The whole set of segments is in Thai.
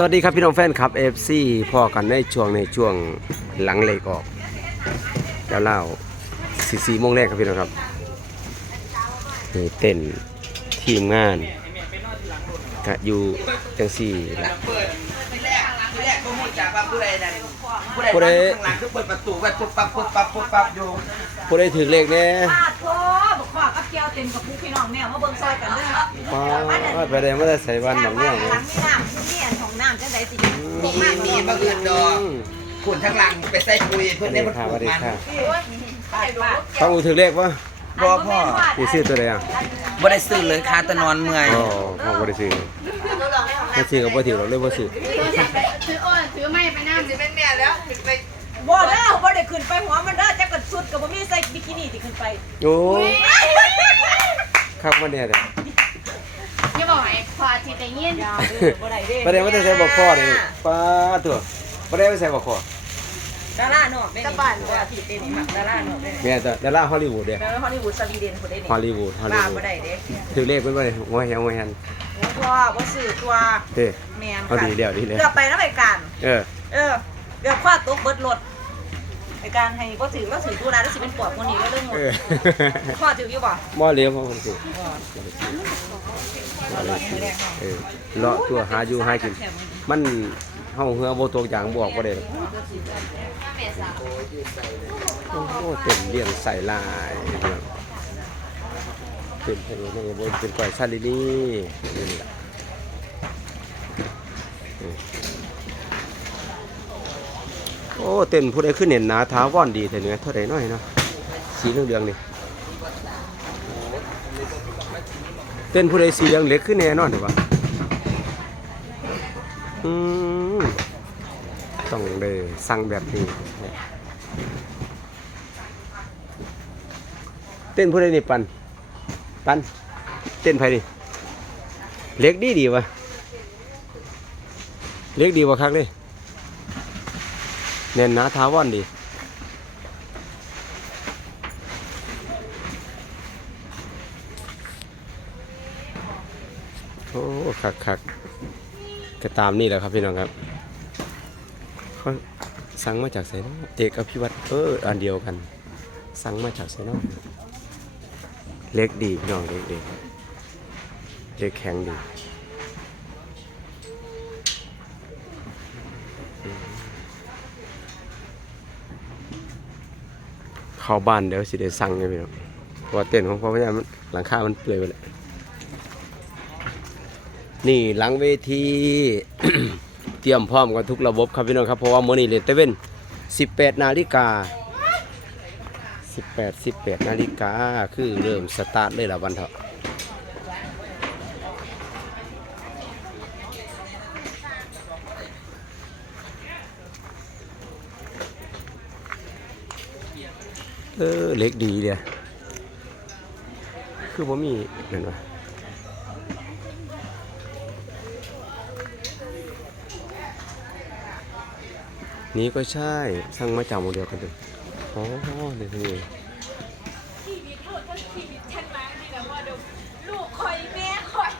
สวัสดีครับพี่น้องแฟนครับ FC พ่อกันในช่วงในช่วงหลังเลกออกแล้วเล่าสี่สี่โมงแรกครับพี่น้องครับนี่เต้นทีมงานก็อยู่จังสี่ละเปิดที่แรกที่แรกก็มูจากว่าผู้ใดนั่นผู้ใดผู้ใดนั่งข้างหลังคือเปิดประตูกันปุ๊บปั๊บปุ๊บปั๊บปุ๊บปั๊บอยู่ผู้ได้ถือเลขแน่ปาดโถบอกว่ากับเกียวเต็มกับผู้พี่ น้องแม่มาเบิ่งซอยกันเด้อป้าดไปได้ไม่ได้ใส่วันแบบเนี้ยหเลยลังมีน้ำมีอันของน้ำจังไดสิมีมีบังเอิญดอกขุนทั้างหลังไปใส่ปุ๋ยสเพื่อวันสได้ดีมันค่ะปสลูวัสดีกมันค่ะปาดปาดต้องอูถือเลขวะรอพ่ออูซื้อตัวใดอะบ่ได้ซื้อเลยคาแตะนอนเมื่อยอ๋อพ่อบ่ได้ซื้อไม่ซื้อกับบ่ถือหรอกเลยบ่ซื้อถือโอ้ยถือไม่ไปนั่งสิเป็นแม่แล้วไปบ่เด้อบ่ได้ขึ้นไปหัวมันเด้อจักกัดสุดก็บ่มีใส่บิกินี่ที่ขึ้นไปโอ้ย ครับมาเนี่ยเด้ออย่าบอกให้พออาทิตย์ได้ยินยาเด้อบ่ได้เด้ประเดี๋ยวไม่ได้ใส่บอกคอเลยป้าตัวประเดี๋ยวไม่ใส่บอกคอดารานอกเด้นี่บ้านบ่อาทิตย์เด้นี่มักดารานอกเด้แม่ตัวดาราฮอลลีวูดเด้แล้วฮอลลีวูดสวีเดนพุ่นเด้นี่ฮอลลีวูดฮอลลีลาวูบ่ดได้เด้ถือเลขเป็นบ่ได้หัวแหวหัวแหนตัวบ่ซื้อตัวเด้ แม่นเอาค่ะดีเดียวดีเลยเกือบไปนะไปการเออ เออเกือบคว้าตกเบิดรถ ในการให้บ่ถือว่าถือตัวแล้วสิเป็นปอบคนนี้ก็เรื่องหมดเออพ่อถืออยู่บ่บ่เลี้ยวพ่อคนสิเออเลาะตัวหาอยู่หากิน มันเฮาเหือบ่ตกอย่างบ่ออกบ่ได้หรอกโอ้โหเต็มเลี้ยงใส่ลายเต็มให้นี่บ่เป็นก้อยซาลินี่นี่ล่ะ อ้เต้นผู้ใดขึ้นเน่นหนาท้าว่อนดีแต่เนื้อเท่าไรน้อยเนาะสีเหลืองๆนี่เต้นผู้ใดสีเหลืองเล็กขึ้นแน่นอนเดี๋ยววะอืมต้องเลยสั่งแบบนี้เต้นผู้ใดนี่ปันปันเต้นไผนี่เล็กดีดีวะเล็กดีวะคักเลย เน้นหนาท้าวอนดีโอ้คักคักก็ตามนี่แหละครับพี่น้องครับเขาสั่งมาจากไซโนเอกอภิวัตเอออันเดียวกัน สั่งมาจากไซโนเล็กดีพี่น้องเล็กดีเล็กแข็งดี เข้าบ้านเดี๋ยวสิได้สั่งไงพี่น้องเพราะว่าเต็นท์ของพ่อพญามันหลังคามันเปลือยไปแล้วนี่หลังเวทีเตรียมพร้อมกันทุกระบบครับพี่น้องครับเพราะว่ามื้อนี้เลนเตเว่น18นาฬิกา18 18นาฬิกาคือเริ่มสตาร์ทเลยละวันเถอะ เออเล็กดีเลยคือผมมีเห็นวะนี้ก็ใช่สร้างมาจากโมเดลกันเลยอ๋อเนี่นี่ ชีวิตโลดทั้งชีวิตฉันมาดีแบบว่าเดี๋ยวลูกคอยแม่คอย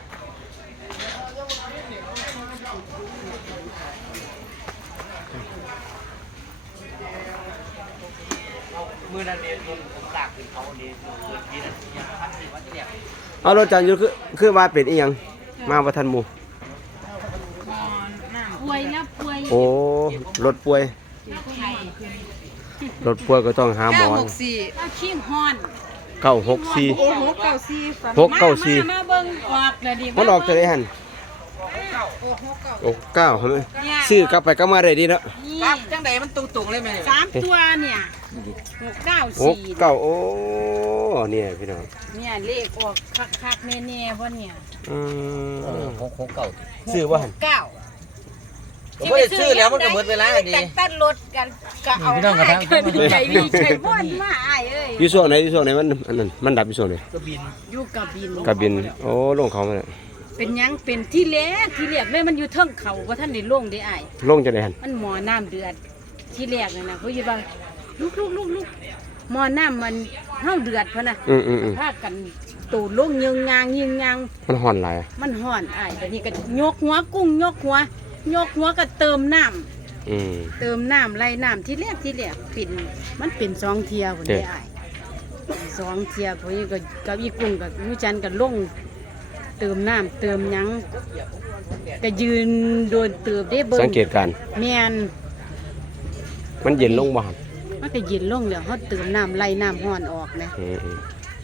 มือนั่นเองผมตากขึ้นเขาเองมือที่นั่นยังพัดสิว่าที่เนี่ยเอารถจันทร์อยู่คือคือว่าเป็นอีหยังมาประทันหมูป่วยแล้วป่วยโอ้รถป่วยรถป่วยก็ต้องหาหมอเอาขี้ห้อนเก้าหกสี่ โอ้โหเก่าซีหกเก้าสี่มามาเบิ่งออกเลยดิมันออกจะได้หันโอ้เก้าใช่ไหมซื้อกลับไปก็มาได้ดีเนาะ นี่ปั๊บจังใดมันตุงๆเลยไหมสามตัวเนี่ยหกเก้าโอ้สี่เก้าโอ้เนี่ยพี่น้องเนี่ยเลขออกคักๆแน่ๆวะเนี่ยอืมหกหกเก่าซื้อว่าหันเก้าผมไม่ได้ซื้อแล้วมันก็หมดเวลาดี แต่ตัดรถกันก็เอาพี่น้องกระทั่งให้ดีใจดีใจม่วนมาอ้ายเอ้ยอยู่ช่วงไหนอยู่ช่วงไหนมันอันนั้นมันดับอยู่ช่วงไหนก็บินอยู่กับบิน กระบิน โอ้ลงเขามาแล้ว เป็นหยังเป็นที่แรกที่แรกเลยมันอยู่เทิงเขาว่าท่านได้ลงได้อ้ายลงจะได้หันมันหมอน้ำเดือดที่แรกเลยนะเขาอยู่ว่าลุกลุกลุกลุกหมอน้ำมันเท่าเดือดพะนะอืมอืมอืมพากันตูดลงยิงยางยิงยาง มันห่อนหลายมันห่อนอ้ายแต่นี่ก็ยกหัวกุ้งยกหัวยกหัวก็เติมน้ำอืม เติมน้ำไล่น้ำที่แรกที่แรกปิ่นมันเป็นสองเทียคนเด้ได้ อ้ายสองเทียพอนี้ก็กับอีกุ้งกับยูจันกันลง เติมน้ำเติมหยังก็ยืนโดนเติบได้เบิ่งสังเกตการณ์แม่นมันเย็นลงบ่ครับมันก็เย็นลงแล้วเขาเติมน้ำไล่น้ำห้อนออกนะอืมอืม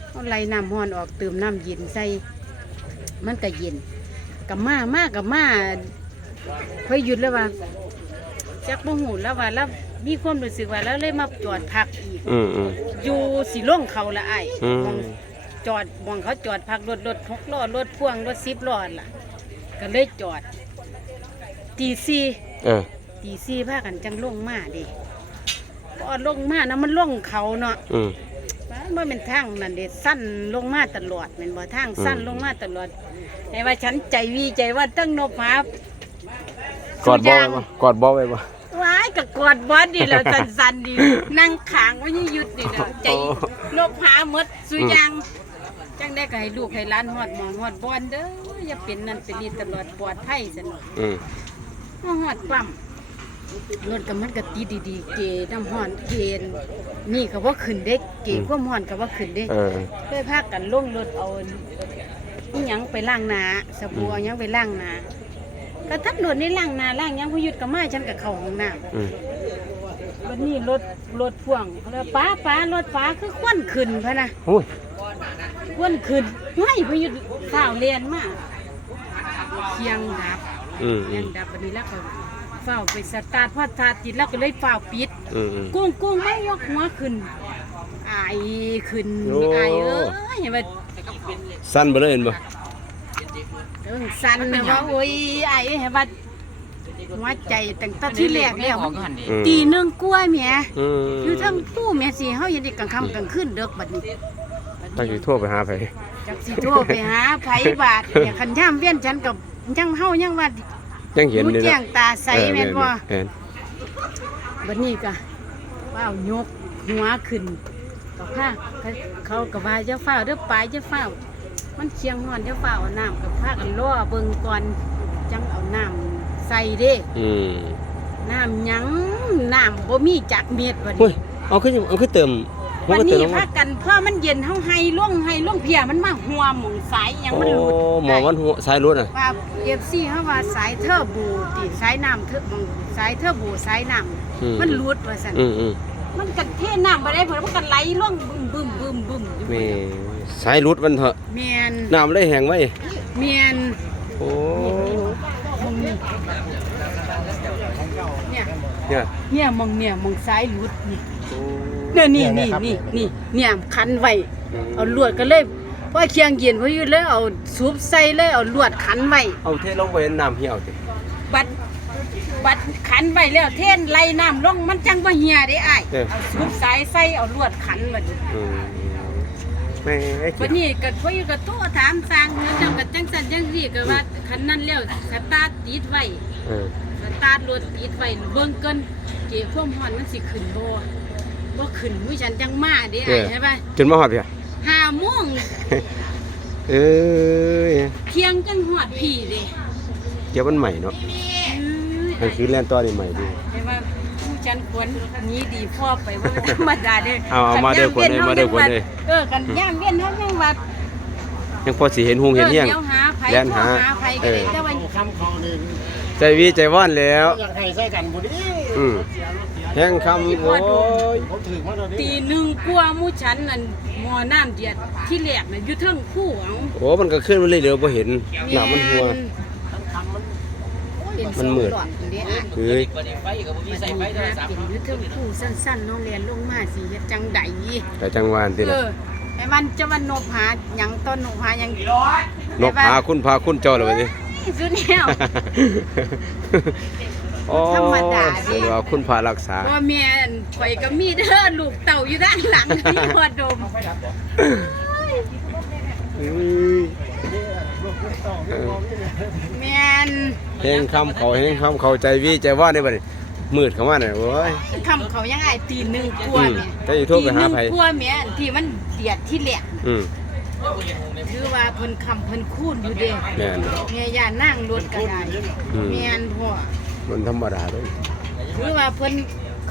เขาไล่น้ำห้อนออกเติมน้ำเย็นใส่ มันก็เย็นกับมามากับมาค่อยหยุดแล้วว่าจักบ่หูแล้วว่าแล้วมีความรู้สึกว่าแล้วเลยมาจอดพักอีกอืมอืม อยู่สิล่งเขาละไอ้ายอืม มอง จอดมองเขาจอดพักรถรถหกล้อรถพ่วงรถสิบล้อล่ะ ก็เลยจอดตีสี่เออ ตีสี่พากันจังลงมาเดิพอลงมานะมันลงเขาเนาะ อืม เมื่อเป็นทางนั่นเด็สั้นลงมาตลอดเป็นบ่ทางสั้นอืม ลงมาตลอดไอ้ว่าฉันใจวีใจว่าตั้งนบหากอดบ่ไว้บ่กอดบ่ไว้บ่ ว้ายกับกอดบอสดีแล้วสันสันๆดีนั่งขางไว่านี่หยุดนี่แล้วใจโอ้ นบหาหมดสุอยัง จังได้ก็ให้ลูกให้หล้านฮอดหมองฮอดบอนเด้ออย่าเป็นนั่นเป็นนี่ตลอดปลอดภัยซะหน่อยอืมมาฮอดปั๊มรถก็มันก็ตีดีๆเกน้ำฮ้อนเกณฑ์นี่ก็บ่ขึ้นเด้เกความฮ้อนก็บ่ขึ้นเด้เออ เคยพากันลงรถเอาอิหยังไปล้างหน้าสบู่เอาหยังไปล้างหน้าก็ทับรถนี่ล้างหน้าล้างหยังพยุดก็มาฉันก็เข้าห้องน้ำ อืมวันนี้รถรถพ่วงเขาเลยป้าป้ารถป้าคือควันขึ้นพะนะโอ้ยค วันขึ้นห้ยพยุดข้าวเรียนมาเคียงดับอืมเคีอืยงมดับวันนี้แล้วก็เฝ้าไปสตาร์ทพอสตาร์ทติดแล้วก็เลยเฝ้าปิด อืมอืม กุ้งกุ้งไม่ยกหัวขึ้นอายขึ้นโอ้ อายเอ้ยเห็นไหมสั้นบ่เลยเห็นบ่เอิ้งสั่นนะว่าโอ้ยอายเห็นไหมหัวใจตั้งแต่ที่แรกแล้วของหันดีอืมตีหนึ่งกล้วยแหม่อืมอยู่ทั้งตู้แม่สิเฮาเห็นได้กลางค่ำกลางคืนเด้อบัดนี้ ตั้งสิโทรไปหาไผจักสิโทรไปหาไผบาทเนี่ยคันย่ามเวียนฉันกับยังเฮายังว่ายังเห็นหูนี่แจ้นะงตาใสแม่นบ่เห็นบัดนี้ก็ว้าวยกหัวขึ้นกับผ้าเขาก็ว่าจะเฝ้าเด้อปลายจะเฝ้ามันเชียงฮ้อนจะเฝ้าเอาน้ำกับผ้ากันล่อเบิ่งก่อนจังเอาน้ำใส่เด้ อืมน้ำหยังน้ำบ่มีจักเม็ดบัดเฮ้ยนี้ เอาขึ้นเอาขึ้นเติมมั วันก็เตินี้มลงพามากันพอมันเย็นเฮาให้ล่วงให้ล่วงเพียมันมาหัวหมองสายหยังโอ้มันหลุดหมอมันหัวสายรถอะว่าเอฟซีเขาว่าสายเทอร์โบูติสายน้ำเทอร์มองสายเทอร์โบูสายน้อืมำมันหลุดว่าซั่นอืมอืมมันกันเทน้ำบ่ได้เพิ่นมันกันไหลล่วงบึ้มบึ้มบึ้มบึ้มอยู่แม่สายรถมันเถอะเมียนน้ำเลยแห้งไว้เมียนโอ้มองนี่เนี่ยเนี่ยเนี่ยมองเนี่ยมองสายหลุดนี่โอ้ เนี่ยนี่นี่นี่นี่เนี่ยคันไว้เอาลวดก็เลยพอเคียงเย็นพออยู่เลยเอาสูบใส่เลยเอาลวดขันไว้เอาเทลงไปน้ำเหี่ยวติบัดบัดขันไว้แล้วเท่นไล่น้ำลงมันจังบ่เหี่ยได้อ้ายเด้อเอาสูบสายใส่เอาลวดขันบัดนี้อืมแม่วันนี้ก็พ่อยู่ก็โทรถามสร้างเงินจังก็จังซั่นจังซี่ก็ว่าคันนั้นแล้วสตาร์ทติดไว้เออสตาร์ทรถติดไว้เบิ่งเกินเกี่ยวความร้อนมันสิขึ้นบ่ บ่ขึ้นมื้อฉันจังมาเด้อ้ายใช่ป่ะจนมาหอดเพีย5โมงเอ้ยเที่ยงจังฮอดพี่เด้เกี่ยวมันใหม่เนาะเอ้ยมันคือแลนตัวนี่ใหม่ดีใช่ป่ะผู้ฉันควรหนี้ดีพ่อไปว่าธรรมดาเด้เอาเอามาเด้อคนเด้อมาเด้อคนเด้อเออกันย่ามเวียนเฮายังว่ายังพอสิเห็นหุงเห็นเฮียงเดี๋ยวหาไผแล่นโทรหาหาไผก็ได้เออแต่ว่าคำเขานี่ใจวีใจว่อนแล้วอยากให้ใส่กันบุดีอืม แห้งคำโอ้ยผมถือมาตอนนี้ตีหนึ่งกลัวาหมู่ฉันนั่นหมอน้ำเดือดที่แรกน่ะอยู่เทิงคู่เอาโอ้มันก็ขึ้นมาเรื่อยๆบ่เห็นน้ำมันหัว เป็นมันมืด สองหลอดเด้อะเฮ้ยไฟกับผมมีใส่ใส่ไฟไฟโทโทรรศัศัพพท์ท์อยู่เทิงคู่สั้นๆน้องเรียนลงมาสิเฮ็ดจังใดแต่จังหวานติเอล่ะอไอ้มันจะมันนบหาหยังต้นนบหาหยังนกพาคุณพาคุณเจ้าเลยว่าสิ สุดแนวโอ้ ธรรมดาดิเดี๋ยวคุณพารักษาว่าแม่นข่อยก็มีเด้อลูกเต่าอยู่ด้านหลังที่พอดมอุ้ยเออแม่นเฮงคำเขาเฮงคำเขาใจวีใจว่าได้บ่นี่มืดเข้ามาน่ะโอ้ยคำเขายังไงตีหนึ่งกลัวอืมแม่แต่อยู่โทรไปหาไผตีนึ่งกลัวแม่นที่มันเดียดที่แหลกอืมถือว่าเพิ่นคำเพิ่นคูนอยู่เด้แม่นแม่ย่านั่งรถก็ได้อืมแม่นพ่อ มันธรรมดาเด้อถือว่าเพิ่น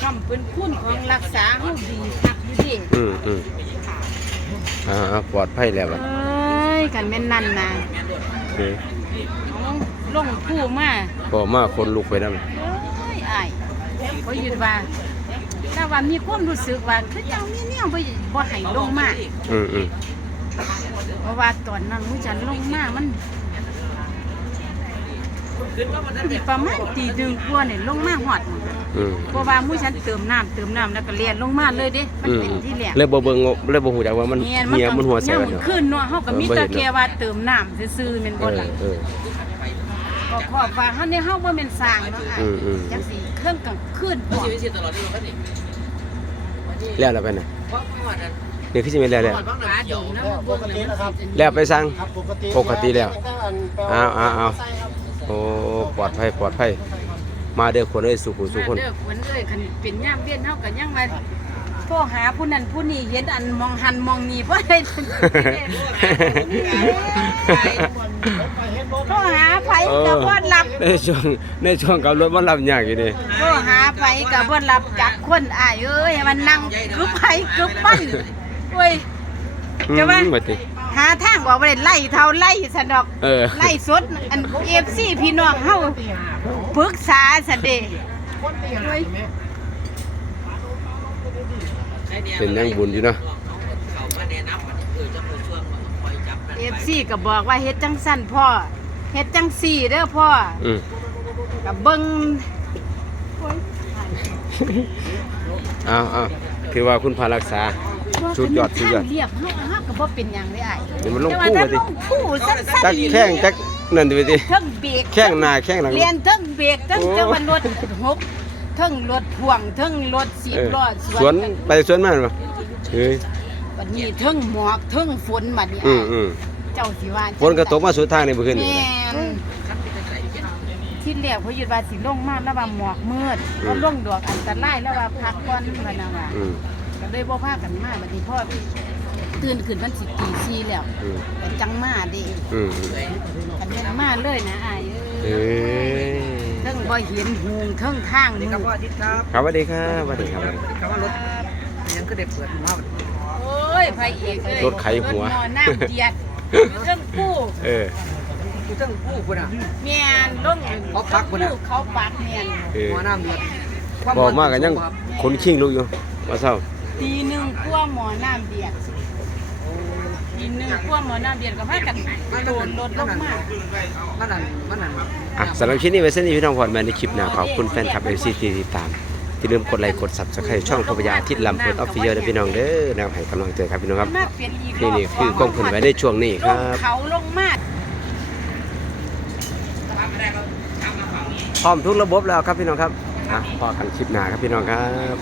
คำเพิ่นคูนของรักษาเฮาดีคักอยู่เด้อืมอืมอ่าปลอดภัยแล้วเอบัด้ยกันแม่นนั่นนะเด้อเอาลงผู้มาพอมาคนลุกไปนำเอ้ยอ้ายเขายืนว่าถ้าว่ามีความรู้สึกว่าคือจังมีแนวบ่บ่ให้ลงมาอืมอืมเพราะว่าตอนนั้นมูจันลงมามันสิ ประมาณตีดึงกว่าเนี่ยลงมาหอดหมดอืมเพราะว่ามูฉันเติมน้ำเติมน้ำแล้วก็เลียนลงมาเลยเด้มันอืมเป็นที่แหลกเลยบ่เบิ่งเลยบ่ฮู้จักว่ามันเนียนเหียมันหัวแสย่นงเนาะขึ้นเนาะเฮาก็มีเออบ่เห็แต่นเนาะแค่ว่าเติมน้ำซื่อๆแม่นเอบ่อล่ะเออ ก็ขอบว่าเฮาเนี่ยเฮาบ่แม่นสร้างเนาะอ้ายอืมอืม จังสิเครื่องกลางคืนบ่ชีวิตตลอดที่เราเนี่ยแล้วแล้วไปน่ะเพราะว่าดันนี่คือสิแม่นแล้วแล้วบ้างน้ำเขียวนะบ่ปกตินะครับแล้วไปสั่ง ครับปกติปกติแล้วอ้าวอ้าวอ้าว โอ้ปลอดภัยปลอดภัยมาเด้อคนเอ้ยสุขุสุขคนมาเด้อคนเอ้ยคันเป็นยามเวียนเฮาก็ยังว่าโทรหาผู้นั้นผู้นี้เห็นอันมองหันมองนี่บ่ได้โทรหาไผก็บ่รับในช่วงในช่วงกับรถมันรับยากอยู่นี่โทรหาไผก็บ่รับจักคนอ้ายเอ้ยให้มันนั่งกึบไผกึบมันโอ้ยจะว่าอืมบ่ติ หาทางออกบ่ได้ไล่เท่าไล่ซะดอกเออ ไล่สดอัน FC พี่น้องเฮาปรึกษาซะเด้โอ้ยเป็นยังบุญอยู่เนาะเขามาแนะนำมันเออจะมาช่วงคอยจับนั่นเอฟซีก็บอกว่าเฮ็ดจังสั้นพ่อเฮ็ดจังสี่เด้อพ่ออืมกับเบิ่งอ้าวอ้าวคือว่าคุณพารักษา สุดยอดสุดยอด เรียบเฮาเฮาก็บ่เป็นหยังเลยอ้ายนี่มันลงแต่ว่าคู่ถ้าไปลติงคู่สั้นจักๆแข้งจักนั่นดิไปติเทิงเบรก แข้งหน้าแข้งหลัง เรียนเทิงเบรกเทิงโอ้ จังหวัดรถหกเทิงรถพ่วงเทิงรถสิบเออล้อสวนไปสวนมาบ่เฮ้ยบัดนี้เทิงหมอกเทิงฝนบัดนี้อือ้ามยอืมเจ้าสิว่าฝนก็ตกมาสุดทางนี่เมื่อคืนนี่ แม่นที่แรกเพราะยึดว่าสิลงมาแล้วว่าหมอกมืดก็ลงดอกอันตรายแล้วว่าพักก่อนพะนะว่าอืมก็ เลยบ่พากันมาบัดนี้พ่อตื่นขึ้นมันสิตีสี่แล้วอืมก็จังมาเด้อืมอืมกันแม่นมาเลยนะอ้ายเอ้เอ้ยยเทั้งบ่เห็นหูงเทั้งทางมืครับอว่าทิศครับครับสวัสดีครับสวัสดีครับ คำว่ารถยังก็เด็กเปิดมาโอ้ยพระเอกเอ้ยรถไขหัว รถหม้อน้ำเดียดอยู่เทั้งผู้เออ คือทั้งผู้คนอะ แม่นลงเขาปักบ่น่ะผู้เขาปักแม่นเออหัวน้ำเดือดบอกมากกันยังคนขิงลูกอยู่ว่าเศร้า ตีหนึงกว่าหมอน้ำเดียดตีหนึงกว่าหมอน้ำเดียดก็พากันโดนรถลงมามันนั่นมันนั่นอะสำหรับคลิปนี้ไว้เส้นนี้พี่น้องพอดแมนในคลิปหน้าขอบคุณแฟนคลับเอฟซีที่ติดตามที่ลืมกดไลค์กด subscribe ช่องพบยาอาทิตย์ลำเพลินออฟฟิเชียลนะพี่น้องเด้อนะครับให้กำลังใจครับพี่น้องครับมาเปลี่ยนอีกนี่นี่คือกล้องขึ้นไว้ในช่วงนี้ลครังบ เขาลงมาพร้อมทุกระบบแล้วครับพี่น้องครับอะพอกันคลิปหน้าครับพี่น้องครับ